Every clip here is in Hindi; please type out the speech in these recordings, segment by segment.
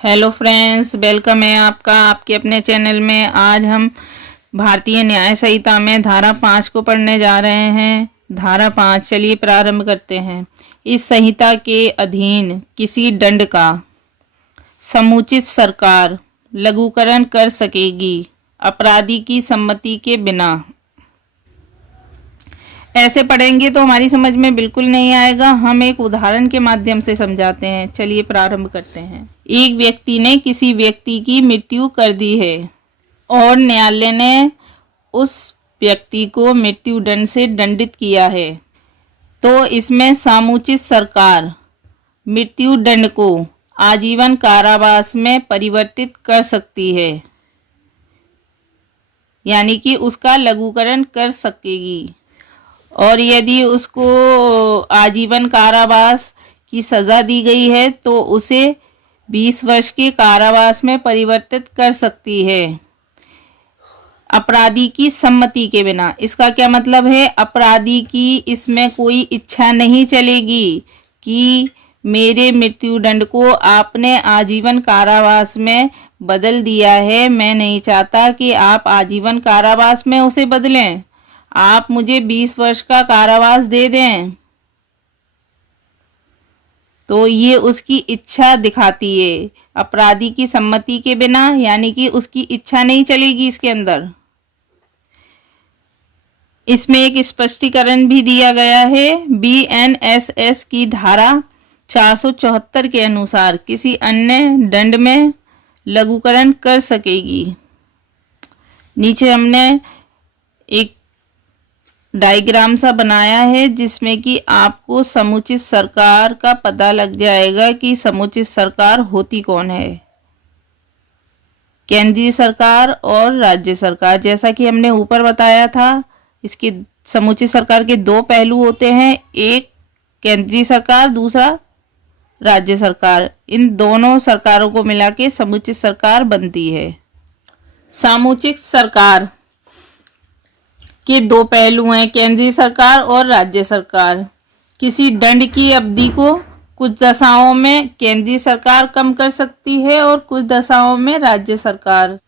हेलो फ्रेंड्स, वेलकम है आपका आपके अपने चैनल में। आज हम भारतीय न्याय संहिता में धारा 5 को पढ़ने जा रहे हैं। धारा 5, चलिए प्रारंभ करते हैं। इस संहिता के अधीन किसी दंड का समुचित सरकार लघुकरण कर सकेगी अपराधी की सम्मति के बिना। ऐसे पढ़ेंगे तो हमारी समझ में बिल्कुल नहीं आएगा। हम एक उदाहरण के माध्यम से समझाते हैं। चलिए प्रारंभ करते हैं। एक व्यक्ति ने किसी व्यक्ति की मृत्यु कर दी है और न्यायालय ने उस व्यक्ति को मृत्यु दंड से दंडित किया है, तो इसमें समुचित सरकार मृत्यु दंड को आजीवन कारावास में परिवर्तित कर सकती है, यानी कि उसका लघुकरण कर सकेगी। और यदि उसको आजीवन कारावास की सजा दी गई है तो उसे 20 वर्ष के कारावास में परिवर्तित कर सकती है, अपराधी की सम्मति के बिना। इसका क्या मतलब है? अपराधी की इसमें कोई इच्छा नहीं चलेगी कि मेरे मृत्युदंड को आपने आजीवन कारावास में बदल दिया है, मैं नहीं चाहता कि आप आजीवन कारावास में उसे बदलें, आप मुझे 20 वर्ष का कारावास दे दें। तो ये उसकी इच्छा दिखाती है अपराधी की सम्मति के बिना, यानी कि उसकी इच्छा नहीं चलेगी इसके अंदर। इसमें एक स्पष्टीकरण भी दिया गया है। BNSS की धारा 474 के अनुसार किसी अन्य दंड में लघुकरण कर सकेगी। नीचे हमने एक डायग्राम सा बनाया है जिसमें कि आपको समुचित सरकार का पता लग जाएगा कि समुचित सरकार होती कौन है। केंद्रीय सरकार और राज्य सरकार, जैसा कि हमने ऊपर बताया था, इसकी समुचित सरकार के दो पहलू होते हैं, एक केंद्रीय सरकार, दूसरा राज्य सरकार। इन दोनों सरकारों को मिला के समुचित सरकार बनती है। सामुचित सरकार के दो पहलू हैं, केंद्रीय सरकार और राज्य सरकार। किसी दंड की अवधि को कुछ दशाओं में केंद्रीय सरकार कम कर सकती है और कुछ दशाओं में राज्य सरकार।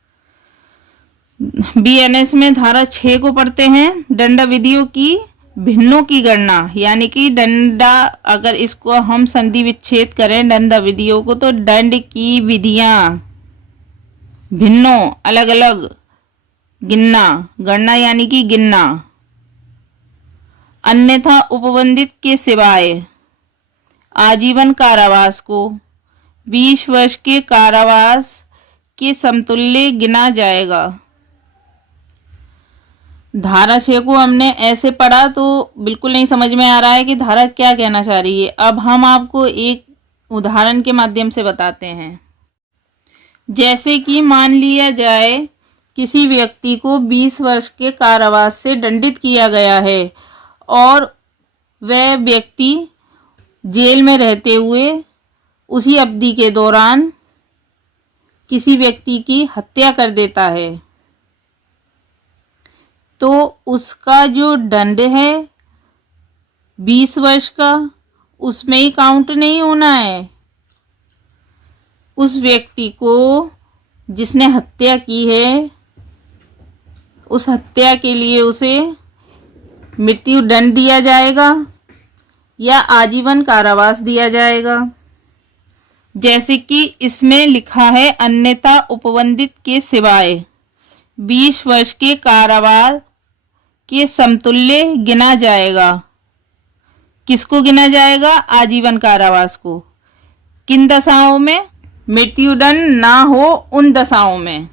BNS में धारा 6 को पढ़ते हैं। दंड विधियों की भिन्नों की गणना, यानी कि दंडा, अगर इसको हम संधि विच्छेद करें दंड विधियों को, तो दंड की विधियां भिन्नों अलग अलग, गिनना, गणना यानी कि गिनना, अन्यथा उपबंधित के सिवाय आजीवन कारावास को 20 वर्ष के कारावास के समतुल्य गिना जाएगा। धारा 6 को हमने ऐसे पढ़ा तो बिल्कुल नहीं समझ में आ रहा है कि धारा क्या कहना चाह रही है। अब हम आपको एक उदाहरण के माध्यम से बताते हैं। जैसे कि मान लिया जाए किसी व्यक्ति को 20 वर्ष के कारावास से दंडित किया गया है और वह व्यक्ति जेल में रहते हुए उसी अवधि के दौरान किसी व्यक्ति की हत्या कर देता है, तो उसका जो दंड है 20 वर्ष का, उसमें ही काउंट नहीं होना है। उस व्यक्ति को जिसने हत्या की है, उस हत्या के लिए उसे मृत्यु दंड दिया जाएगा या आजीवन कारावास दिया जाएगा। जैसे कि इसमें लिखा है, अन्यथा उपबंधित के सिवाय 20 वर्ष के कारावास के समतुल्य गिना जाएगा। किसको गिना जाएगा? आजीवन कारावास को। किन दशाओं में? मृत्युदंड ना हो उन दशाओं में।